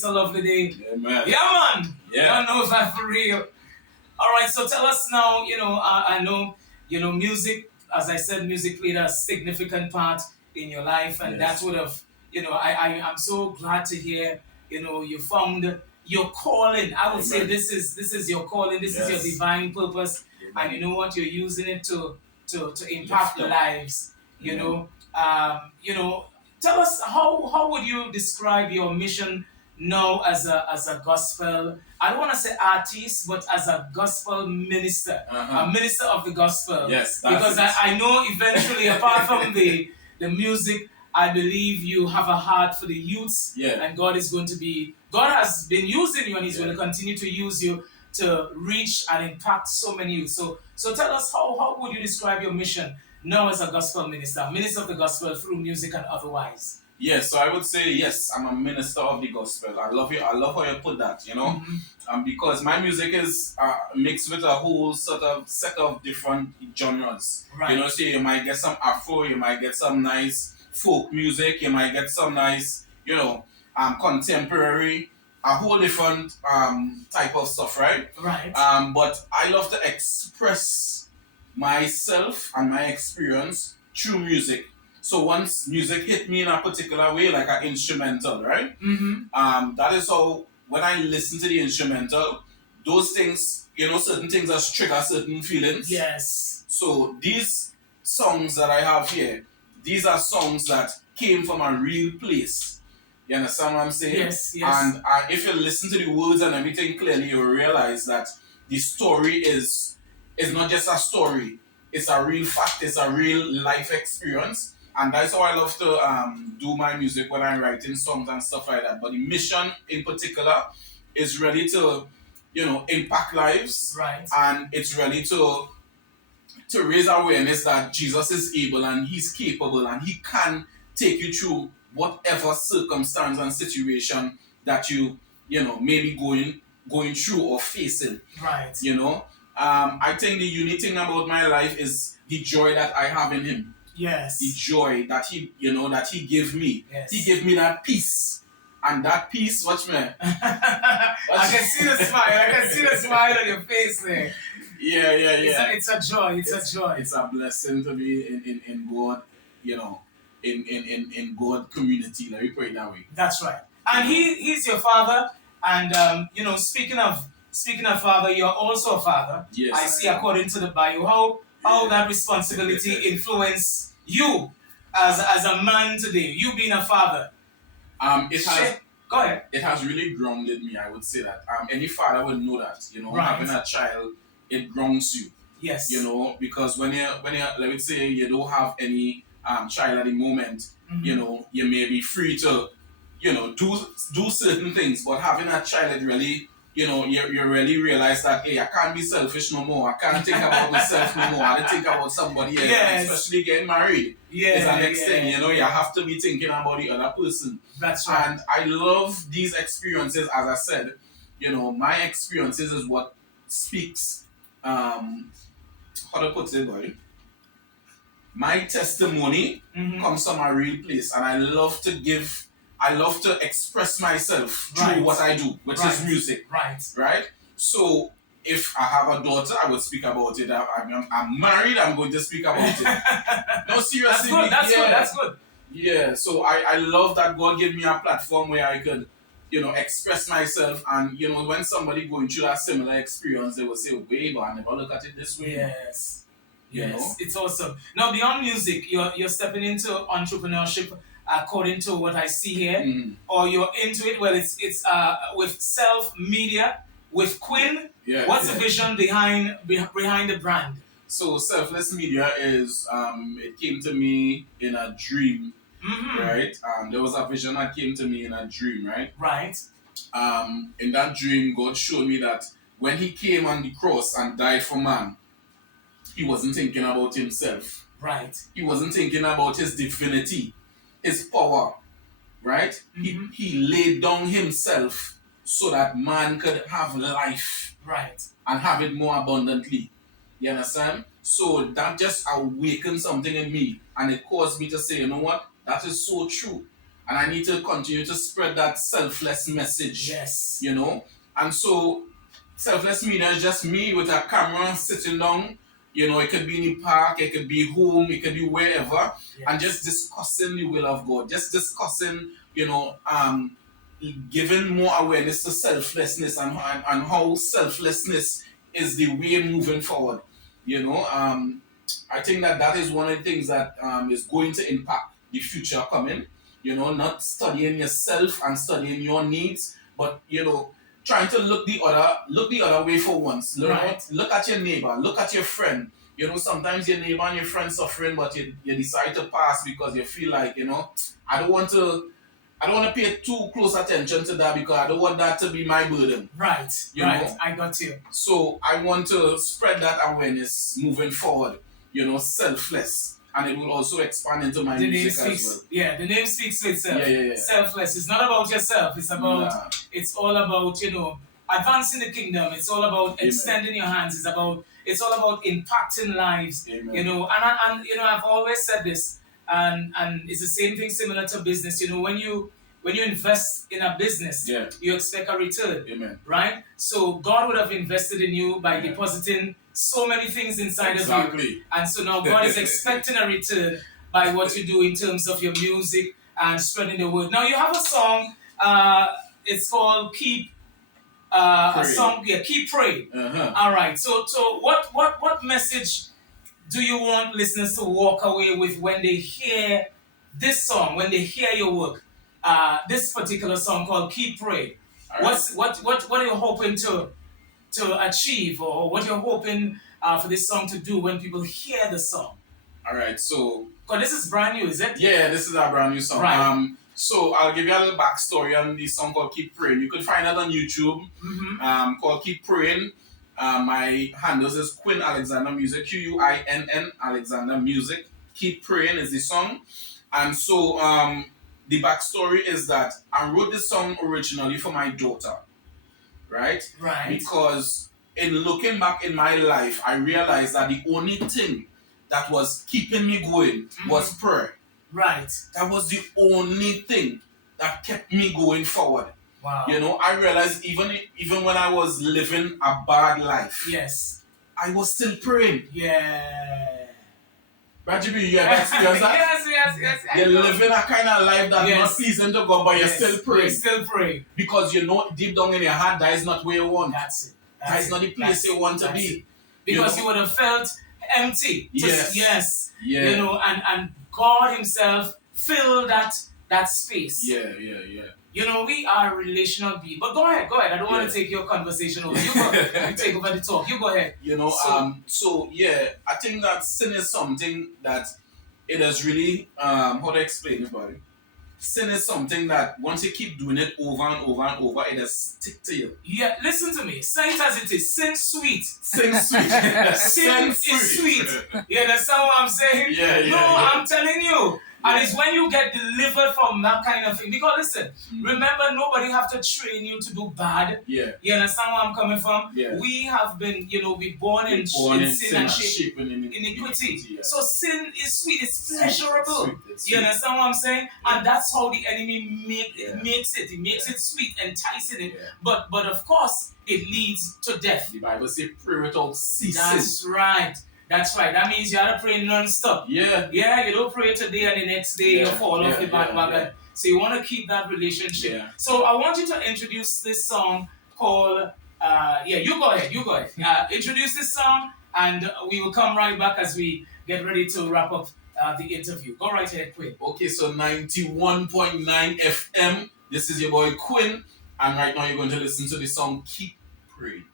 It's a lovely day. Yeah, man. Yeah, man. Yeah. God knows that for real. All right, so tell us now, I know, music, as I said, music played a significant part in your life, and Yes. that would have, I'm so glad to hear, you found your calling. I would say Amen. this is your calling, this is your Yes. divine purpose, Amen. and you know what, you're using it to impact Lift up. lives, Tell us how would you describe your mission now as a gospel, I don't want to say artist, but as a gospel minister, a minister of the gospel. Yes, because that's it. I know eventually, apart from the music, I believe you have a heart for the youths, Yeah. and God has been using you, and He's Yeah. going to continue to use you to reach and impact so many youth. So tell us how would you describe your mission now as a gospel minister of the gospel through music and otherwise? Yes, so I would say yes, I'm a minister of the gospel. I love you. I love how you put that, because my music is mixed with a whole set of different genres. Right. So you might get some Afro, you might get some nice folk music, you might get some nice, contemporary, a whole different type of stuff, right? Right. But I love to express myself and my experience through music. So once music hit me in a particular way, like an instrumental, right? That is how, when I listen to the instrumental, those things, certain things that trigger certain feelings. Yes. So these songs that I have here, these are songs that came from a real place. You understand what I'm saying? Yes, yes. And if you listen to the words and everything clearly, you'll realize that the story is not just a story. It's a real fact. It's a real life experience. And that's how I love to do my music when I'm writing songs and stuff like that. But the mission in particular is really to, impact lives. Right. And it's really to raise awareness that Jesus is able and He's capable and He can take you through whatever circumstance and situation that you may be going through or facing. Right. I think the unique thing about my life is the joy that I have in Him. Yes. The joy that He gave me. Yes. He gave me that peace. And that peace, watch me. I can see the smile. I can see the smile on your face there. Yeah. It's a joy. It's a joy. It's a blessing to be in God, in God community. Let me put it that way. That's right. And he's your father. And speaking of father, you're also a father. Yes. I see according to the bio how that responsibility influenced you as a man today. You being a father. Go ahead. It has really grounded me. I would say that any father would know that. Right. Having a child, it grounds you. Yes. Because when you let me say you don't have any child at the moment, you may be free to do certain things, but having a child, it really you really realize that, hey, I can't be selfish no more. I can't think about myself no more. I think about somebody else. Yes. Especially getting married. Yeah, it's the next thing. yeah. You have to be thinking about the other person. That's right. And I love these experiences. As I said, my experiences is what speaks. How to put it, boy? My testimony comes from a real place, and I love to express myself through what I do, which is music. Right? So if I have a daughter, I would speak about it. I'm married, I'm going to speak about it. No, seriously. That's good. Yeah, so I love that God gave me a platform where I could, express myself. And, when somebody going through that similar experience, they will say, wait, but I never look at it this way. Yes. It's awesome. Now, beyond music, you're stepping into entrepreneurship according to what I see here, or you're into it. Well, it's with Self Media with Quinn. Yeah. What's the vision behind the brand? So Selfless Media is it came to me in a dream, right? There was a vision that came to me in a dream, right? Right. In that dream, God showed me that when He came on the cross and died for man, He wasn't thinking about Himself. Right. He wasn't thinking about His divinity, His power, right? He laid down Himself so that man could have life, right, and have it more abundantly. You understand? So that just awakened something in me, and it caused me to say, you know what? That is so true. and I need to continue to spread that selfless message. Yes. You know, and so selfless media is just me with a camera sitting down. You know, it could be in the park, it could be home, it could be wherever, and just discussing the will of God, just discussing, you know, giving more awareness to selflessness and how selflessness is the way moving forward. You know, I think that is one of the things that is going to impact the future coming. You know, not studying yourself and studying your needs, but you know, trying to look the other way for once. Look at your neighbor, look at your friend. You know, sometimes your neighbor and your friend suffering, but you decide to pass because you feel like, you know, I don't want to pay too close attention to that because I don't want that to be my burden. Right. You know? I got you. So I want to spread that awareness moving forward. You know, selfless. And it will also expand into my music as well. Yeah, the name speaks for itself. Yeah. Selfless. It's not about yourself. It's about. It's all about, you know, advancing the kingdom. It's all about extending your hands. It's all about impacting lives. Amen. You know, and you know, I've always said this, and it's the same thing similar to business. You know, when you invest in a business, you expect a return. Amen. Right? So God would have invested in you by depositing so many things inside of you. And so now God is expecting a return by what you do in terms of your music and spreading the word. Now you have a song, it's called Keep Keep Praying. All right. So what message do you want listeners to walk away with when they hear this song, when they hear your work? This particular song called Keep Praying. What are you hoping to achieve, or what you're hoping for this song to do when people hear the song? All right, so because this is brand new, is it? Yeah, this is our brand new song. Right. So I'll give you a little backstory on the song called Keep Praying. You can find it on YouTube. Called Keep Praying. My handles is Quinn Alexander Music, Quinn Alexander Music. Keep Praying is the song, and so the backstory is that I wrote this song originally for my daughter. Right? Because in looking back in my life, I realized that the only thing that was keeping me going was prayer. Right. That was the only thing that kept me going forward. Wow. You know, I realized even when I was living a bad life, I was still praying. Yeah. Rajibi, you have experienced that? Yes. You're living a kind of life that's not pleasing to God, but you're still praying. You're still praying. Because you know deep down in your heart that is not where you want. That's it. That is not the place you want to be. Because you would have felt empty. Yes. You know, and God Himself filled that space. Yeah. You know, we are relational beings. But go ahead. I don't want to take your conversation over. You take over the talk. You go ahead. You know, I think that sin is something that it has really, how to explain it, buddy? Sin is something that once you keep doing it over and over and over, it has stick to you. Yeah, listen to me. Say it as it is. Sin sweet. Sin sweet. Sin is sweet. You understand what I'm saying? Yeah. I'm telling you. And it's when you get delivered from that kind of thing. Because listen, remember, nobody have to train you to do bad. Yeah. You understand where I'm coming from? Yeah. We have been, we're born in sin and shape in iniquity. Yeah. So sin is sweet, it's pleasurable. It's you understand what I'm saying? Yeah. And that's how the enemy makes it. He makes it sweet, enticing it. Yeah. But of course, it leads to death. The Bible says pray without ceasing. That's right. That means you have to pray non-stop. Yeah. You don't pray today and the next day you fall off the bandwagon. So you want to keep that relationship. Yeah. So I want you to introduce this song called, you go ahead. Introduce this song and we will come right back as we get ready to wrap up the interview. Go right ahead, Quinn. Okay, so 91.9 FM. This is your boy Quinn. And right now you're going to listen to the song Keep Praying.